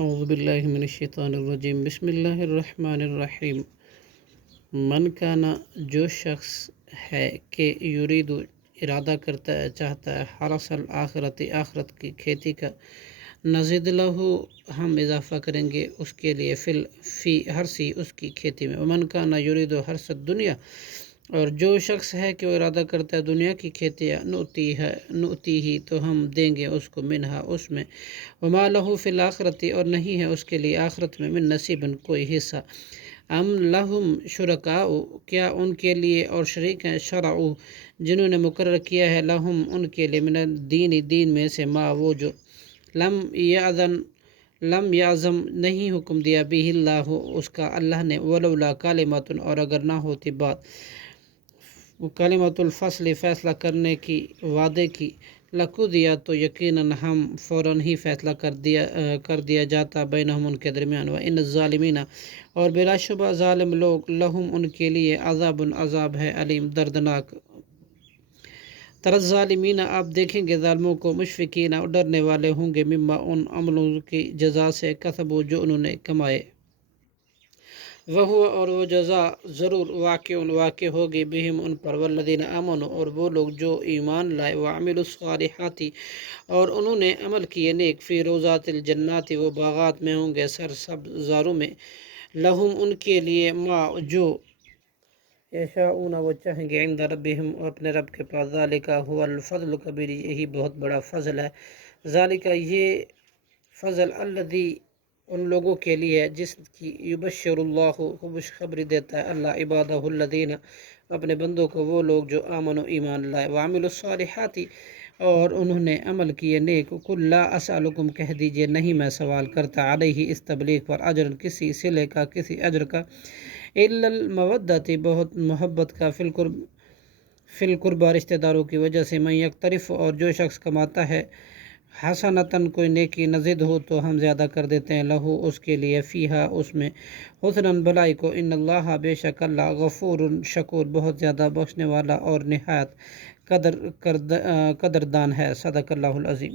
اعوذ باللہ من الشیطان الرجیم بسم اللہ الرحمن الرحیم من کانا جو شخص ہے کہ یرید ارادہ کرتا ہے چاہتا ہے حرث الآخرت آخرت کی کھیتی کا نزد لہو ہم اضافہ کریں گے اس کے لیے فی حرثی اس کی کھیتی میں من کانا یرید حرث الدنیا اور جو شخص ہے کہ وہ ارادہ کرتا ہے دنیا کی کھیتیاں نؤتی ہی تو ہم دیں گے اس کو منہا اس میں وما لہو فی الآخرتی اور نہیں ہے اس کے لیے آخرت میں من نصیبن کوئی حصہ ام لہم شرکاء کیا ان کے لیے اور شریک ہیں شرعوا جنہوں نے مقرر کیا ہے لہم ان کے لیے من الدین دین میں سے ما وہ جو لم یعظم نہیں حکم دیا بھی اللہ اس کا اللہ نے ولولا کلمۃ اور اگر نہ ہوتی بات کلمۃ الفصل فیصلہ کرنے کی وعدے کی لقضی تو یقیناً ہم فوراً ہی فیصلہ کر دیا جاتا بینہم ان کے درمیان وان الظالمین اور بلا شبہ ظالم لوگ لہم ان کے لیے عذاب ہے علیم دردناک تر الظالمین آپ دیکھیں گے ظالموں کو مشفقین ڈرنے والے ہوں گے مما ان عملوں کی جزا سے کسبوا جو انہوں نے کمائے وہ اور وہ جزا ضرور واقع ہوگی بہم ان پر والذین آمنوا اور وہ لوگ جو ایمان لائے وعملوا الصالحات اور انہوں نے عمل کیے نیک فی روضات الجنات وہ باغات میں ہوں گے سرسبزاروں میں لہم ان کے لیے ما جو یشاؤون وہ چاہیں گے عند ربہم اپنے رب کے پاس ذالک هو الفضل الکبیر یہی بہت بڑا فضل ہے ذالک یہ فضل الذی ان لوگوں کے لیے جس کی یبشر اللہ خوشخبری دیتا ہے اللہ عبادہ الذین اپنے بندوں کو وہ لوگ جو آمن و ایمان لائے وعملوا الصالحات اور انہوں نے عمل کیے نیک قل لا اسألکم کہہ دیجئے نہیں میں سوال کرتا علیہ اس تبلیغ پر اجر کسی صلے کا کسی اجر کا الا المودۃ بہت محبت کا فی القربى رشتہ داروں کی وجہ سے من یقترف اور جو شخص کماتا ہے حسنتاً کوئی نیکی نزد ہو تو ہم زیادہ کر دیتے ہیں لہو اس کے لیے فیہا اس میں حسناً بھلائی کو ان اللہ بے شک اللہ غفور شکور بہت زیادہ بخشنے والا اور نہایت قدردان ہے صدق اللہ العظیم